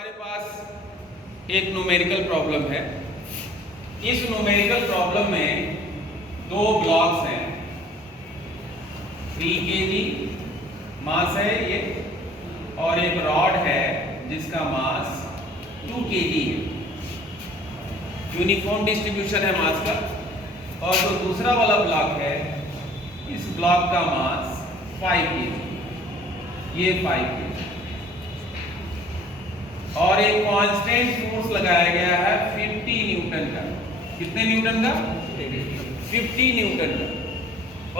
हमारे पास एक numerical problem है। इस न्यूमेरिकल प्रॉब्लम में दो ब्लॉक्स हैं, 3 kg मास है ये, और एक रॉड है जिसका मास 2 kg है। यूनिफॉर्म डिस्ट्रीब्यूशन है मास का। और जो दूसरा वाला ब्लॉक है, इस ब्लॉक का मास 5 kg, ये 5 kg, और एक कांस्टेंट फोर्स लगाया गया है 50 न्यूटन का। कितने न्यूटन का? 50 न्यूटन का।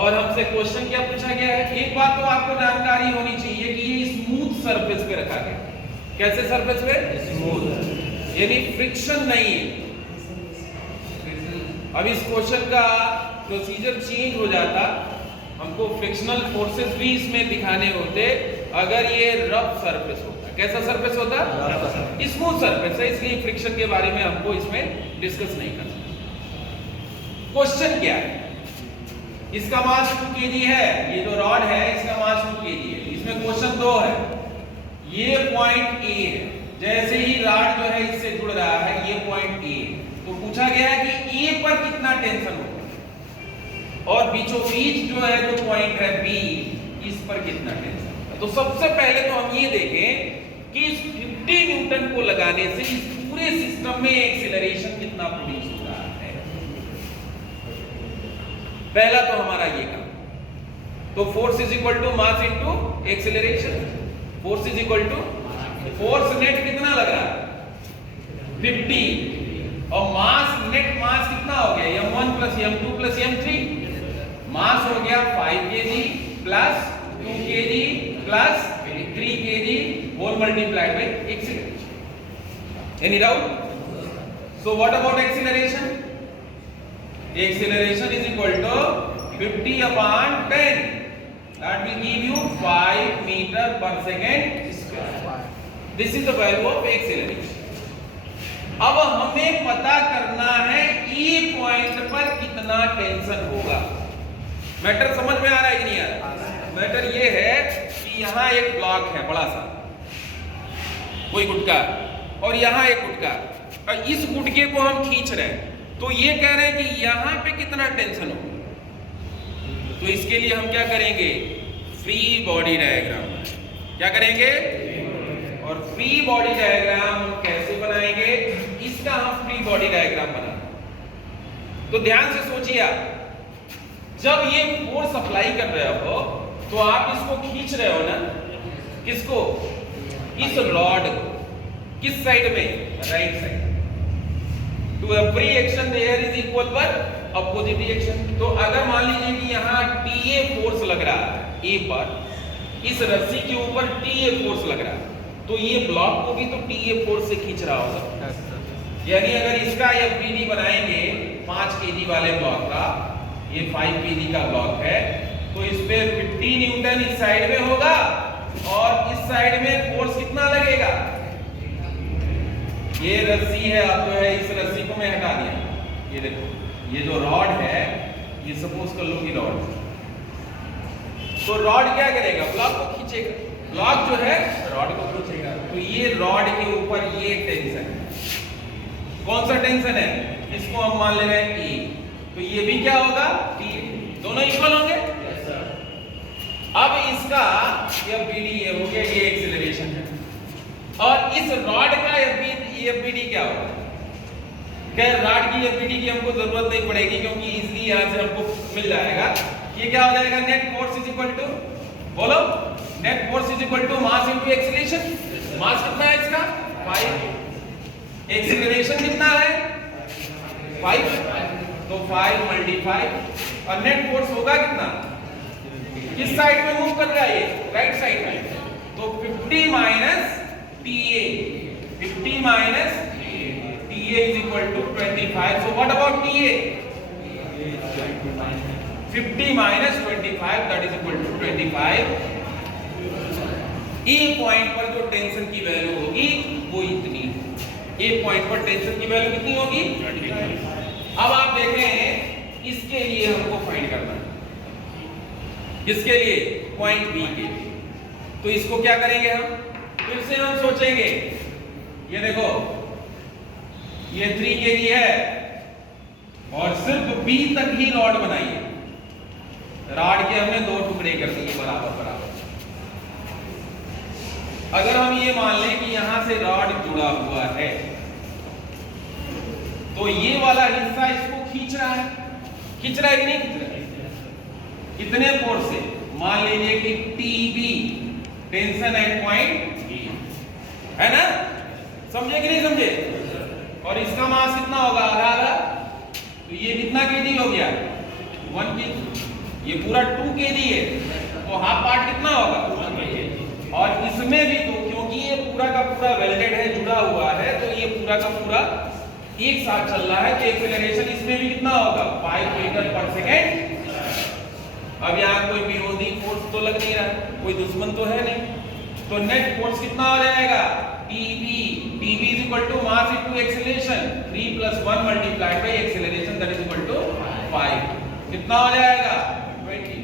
और हमसे क्वेश्चन क्या पूछा गया है? एक बात तो आपको जानकारी होनी चाहिए कि ये स्मूथ सरफेस पे रखा गया। कैसे सरफेस पे? स्मूथ, यानी फ्रिक्शन नहीं है। अब इस क्वेश्चन का प्रोसीजर चेंज हो जाता, हमको फ्रिक्शनल फोर्सेस भी इसमें दिखाने होते अगर ये रफ सरफेस होता। कैसा सरफेस होता? स्मूथ सरफेस है, इसलिए फ्रिक्शन के बारे में हमको इसमें डिस्कस नहीं करना। क्वेश्चन क्या है? इसका मास 2 kg है, ये जो रॉड है इसका मास 2 kg है। इसमें क्वेश्चन 2 है, ये पॉइंट ए है, जैसे ही रॉड जो है इससे जुड़ रहा है, ये पॉइंट ए, तो पूछा गया है कि ए पर कितना टेंशन होगा, और बीचों बीच जो है जो पॉइंट है बी, इस पर कितना टेंशन होगा। तो सबसे पहले तो हम ये देखें कि इस 50 न्यूटन को लगाने से इस पूरे सिस्टम में एक्सीलरेशन कितना प्रोड्यूस हो रहा है। पहला तो हमारा ये काम। तो force is equal to mass into acceleration. Force is equal to, force net कितना लग रहा है? 50, और मास नेट मास कितना हो गया? m1 plus m2 plus m3। मास हो गया 5 kg plus 2 kg plus 3 kg whole multiplied by acceleration. Any doubt? So what about acceleration? Acceleration is equal to 50 upon 10. That will give you 5 meter per second square. This is the value of acceleration. अब हमें पता करना है E point पर कितना tension होगा। Matter समझ में आ रहा है कि नहीं आ रहा? मैटर ये है कि यहाँ एक ब्लॉक है बड़ा सा, कोई गुटका, और यहाँ एक गुटका, और इस गुटके को हम खींच रहे हैं, तो ये कह रहे हैं कि यहाँ पे कितना टेंशन होगा। तो इसके लिए हम क्या करेंगे? Free body diagram. क्या करेंगे? और फ्री बॉडी डायग्राम हम कैसे बनाएंगे? इसका हम फ्री बॉडी डायग्राम बनाएंगे। तो ध्यान से सोचिए, जब ये फोर्स अप्लाई कर रहे हो तो आप इसको खींच रहे हो ना, किसको? इस रॉड को। किस साइड में? Right side. To every action there is equal पर अपोजिट रिएक्शन। तो अगर मान लीजिए कि यहाँ TA फोर्स लग रहा है ए पर, इस रस्सी के ऊपर TA फोर्स लग रहा है, तो ये ब्लॉक को भी तो TA फोर्स से खींच रहा होगा। यानी अगर इसका FBD बनाएंगे 5 kg वाले ब्लॉक का, ये 5 kg का ब्लॉक है, तो इस पे 50 न्यूटन इस साइड में होगा, और इस साइड में फोर्स कितना लगेगा? ये रस्सी है, अब जो है इस रस्सी को मैं हटा दिया। ये देखो, ये जो रॉड है, ये सपोज कर लो कि रॉड, तो रॉड क्या करेगा? ब्लॉक को खींचेगा। ब्लॉक जो है रॉड को खींचेगा। तो ये रॉड के ऊपर ये टेंशन है। कौन सा टेंशन है? इसको हम मान ले रहे हैं E, तो ये भी क्या होगा? T। दोनों इक्वल होंगे। अब इसका FBD ये हो गया, ये एक्सीलरेशन है, और इस रॉड का FBD क्या होगा? खैर रॉड की FBD की हमको जरूरत नहीं पड़ेगी, क्योंकि इजीली यहां से हमको मिल जाएगा। ये क्या हो जाएगा? Net force is equal to, बोलो, net force is equal to mass into acceleration. Mass कितना है इसका? 5। एक्सीलरेशन कितना है? 5। तो 5 × और नेट फोर्स होगा कितना? किस साइड में मूव कर रहा है ये? राइट साइड में। तो 50 minus TA, 50 minus TA is equal to 25। So what about TA? 50 minus 25, that is equal to 25। A point पर जो टेंशन की वैल्यू होगी वो इतनी। ए पॉइंट पर टेंशन की वैल्यू कितनी होगी? 25। अब आप देखें, इसके लिए हमको फाइंड करना है। किसके लिए? पॉइंट बी के लिए। तो इसको क्या करेंगे हम? फिर से हम सोचेंगे ये देखो ये 3 kg है और सिर्फ B तक ही रॉड बनाई है। रॉड के हमने 2 टुकड़े कर दिए बराबर बराबर। अगर हम ये मान लें कि यहां से रॉड जुड़ा हुआ है तो ये वाला हिस्सा इसको खींच रहा है कि नहीं खींच रहा है? कितने फोर्स से? मान लीजिए कि TB tension eight point B है ना, समझे कि नहीं समझे? और इसका मास कितना होगा? आधा। तो ये कितना kg हो गया? 1 kg। ये पूरा 2 kg है तो हाफ पार्ट कितना होगा? 1 kg। और इसमें भी तो क्योंकि ये पूरा का पूरा वेल्डेड है, जुड़ा हुआ है, तो ये पूरा का पूरा एक साथ चल रहा है तो एक्सेलरेशन इसमें भी कितना होगा? 5 मीटर पर सेकेंड। अब यहाँ कोई विरोधी फोर्स तो लग नहीं रहा, कोई दुश्मन तो है नहीं, तो नेट फोर्स कितना हो जाएगा? TB is equal to mass into acceleration 3 + 1 multiplied by acceleration that is equal to 5। कितना हो जाएगा? 20।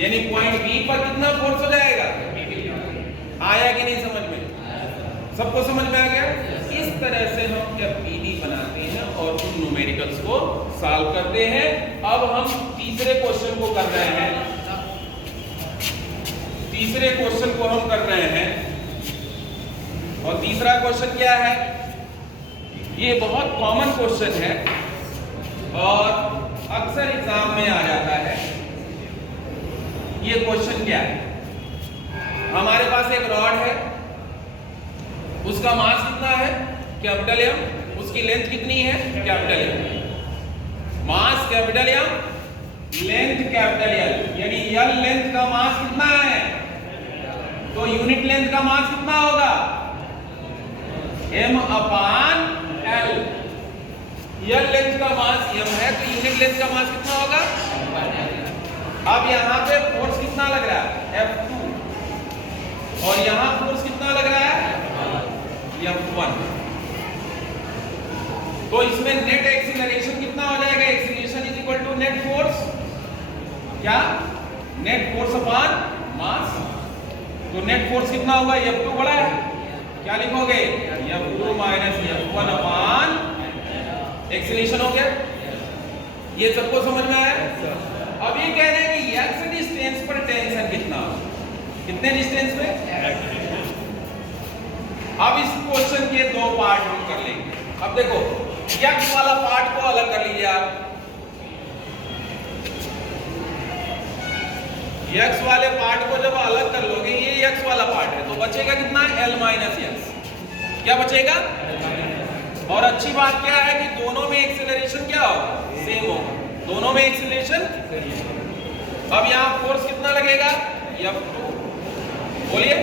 यानी पॉइंट B पर कितना फोर्स हो जाएगा? आया कि नहीं समझ में? सबको समझ में आ गया? इस तरह से हम जब PD बनाते हैं और उन न्यूमेरिकल्स को सॉल्व करते हैं। अब हम तीसरे क्वेश्चन को कर रहे हैं। तीसरे क्वेश्चन को हम कर रहे हैं और तीसरा क्वेश्चन क्या है? ये बहुत कॉमन क्वेश्चन है और अक्सर एग्जाम में आ जाता है। ये क्वेश्चन क्या है? हमारे पास एक रॉड है, उसका मास कितना है? कैपिटल M, उसकी लेंथ कितनी है? Capital M। Mass capital M, length capital L, यानी L लेंथ का मास कितना है? तो यूनिट लेंथ का मास कितना होगा? M/L। L लेंथ का मास M है तो यूनिट लेंथ का मास कितना होगा? अब यहाँ पे फोर्स कितना लग रहा है? F2। और यहाँ फोर्स कितना लग रहा है? F1। तो इसमें नेट एक्सीलरेशन कितना हो जाएगा? Acceleration is equal to net force, क्या? Net force upon mass. तो नेट फोर्स कितना होगा? F2 बड़ा है, क्या लिखोगे? F2 minus F1 upon acceleration हो गया। ये सबको समझ में आया? अब ये कह रहे हैं कि x डिस्टेंस पर टेंशन कितना? कितने डिस्टेंस पे? अब इस क्वेश्चन के 2 पार्ट हम कर लेंगे। अब देखो x वाला पार्ट को अलग कर लीजिए आप। x वाले पार्ट को जब अलग कर लोगे, ये x वाला पार्ट है, तो बचेगा कितना? L minus x। क्या बचेगा? और अच्छी बात क्या है कि दोनों में एक्सेलरेशन क्या होगा? सेम होगा, दोनों में एक्सेलरेशन। अब यहां फोर्स कितना लगेगा? F2। बोलिए।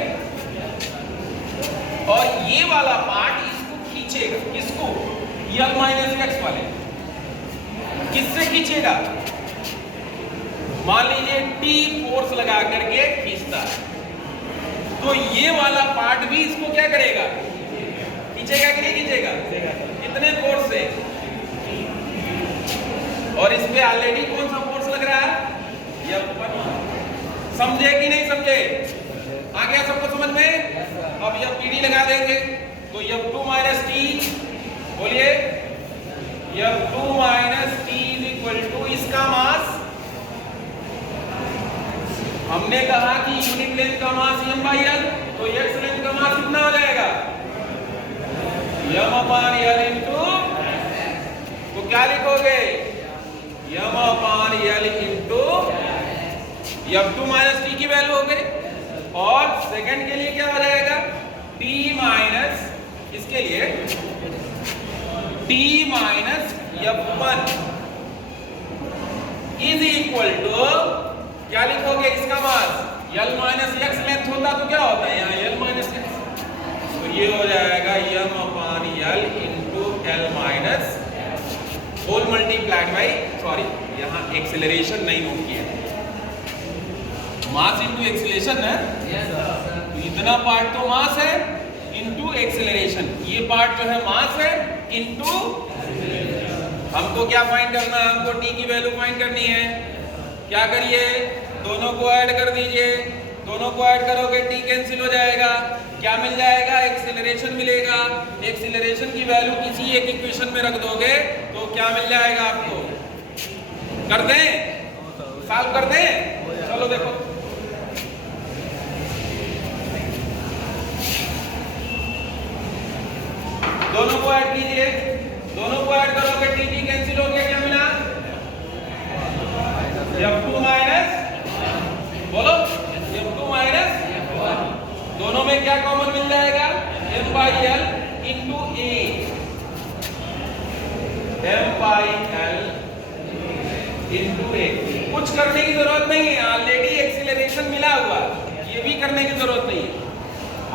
और ये वाला पार्ट इसको खींचेगा, किसको? L माइनस x वाले। किससे खींचेगा? मान लीजिए T फोर्स लगा करके खींचता है तो ये वाला पार्ट भी इसको क्या करेगा? खींचेगा कि नहीं खींचेगा? कितने फोर्स से? और इस पे ऑलरेडी कौन सा फोर्स लग रहा है? F1। समझे कि नहीं समझे? आ गया सबको समझ में? अब यह PD लगा देंगे तो F2 माइनस T, बोलिए। F2 minus T is equal to इसका मास। हमने कहा कि यूनिट लेंथ का मास M/L, तो x लेंथ का मास कितना हो जाएगा? M/L इंटू, तो क्या लिखोगे? M/L into F2 minus T की वैल्यू हो गई। और सेकंड के लिए क्या हो जाएगा? T माइनस, इसके लिए T minus F1 is equal to, क्या लिखोगे? इसका mass L minus x length होता तो क्या होता है? यहाँ L माइनस x, तो ये हो जाएगा M/L into L minus whole multiplied by, sorry यहाँ एक्सेलरेशन नहीं नोट किया, मास इंटू एक्सेलरेशन है। तो इतना पार्ट तो मास है इंटू एक्सेलरेशन, ये पार्ट जो है मास है इंटू। हमको क्या फाइंड करना है? हमको T की वैल्यू फाइंड करनी है। क्या करिए? दोनों को ऐड कर दीजिए, दोनों को ऐड करोगे T कैंसिल हो जाएगा, क्या मिल जाएगा, एक्सीलरेशन मिलेगा। एक्सीलरेशन की वैल्यू किसी एक इक्वेशन में रख दोगे तो क्या मिल जाएगा आपको। कर दें, सॉल्व कर दें, चलो देखो। दोनों को ऐड कीजिए, दोनों को ऐड करोगे टी टी कैंसिल हो गया, क्या मिला F2 माइनस, बोलो F2 माइनस, दोनों में क्या कॉमन मिल जाएगा, m by L into A, m by L into A. कुछ करने की जरूरत नहीं है, ऑलरेडी एक्सीलरेशन मिला हुआ, ये भी करने की जरूरत नहीं है।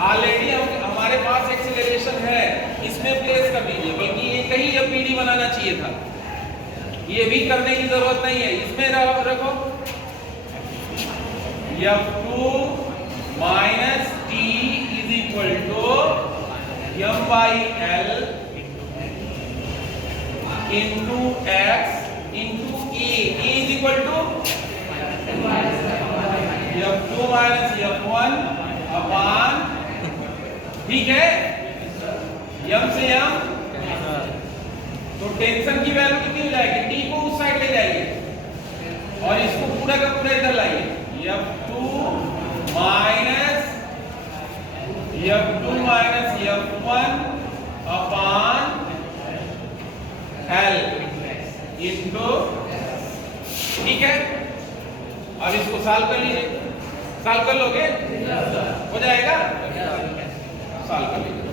ऑलरेडी हमारे पास एक्सीलरेशन है, इसमें प्लेस कर दीजिए, बल्कि ये कहीं अब पीडी बनाना चाहिए था, ये भी करने की जरूरत नहीं है, इसमें रखो F2 minus T is equal to m by L into X into A is equal to F2 minus F1 upon, ठीक है, m से m, तो टेंशन की वैल्यू कितनी हो जाएगी, t को उस साइड ले जाइए और इसको पूरा का पूरा इधर लाइए, F2 माइनस F1 अपान L इंटू, ठीक है। अब इसको सॉल्व कर लीजिए, सॉल्व कर लोगे, हो जाएगा, सॉल्व कर लीजिए।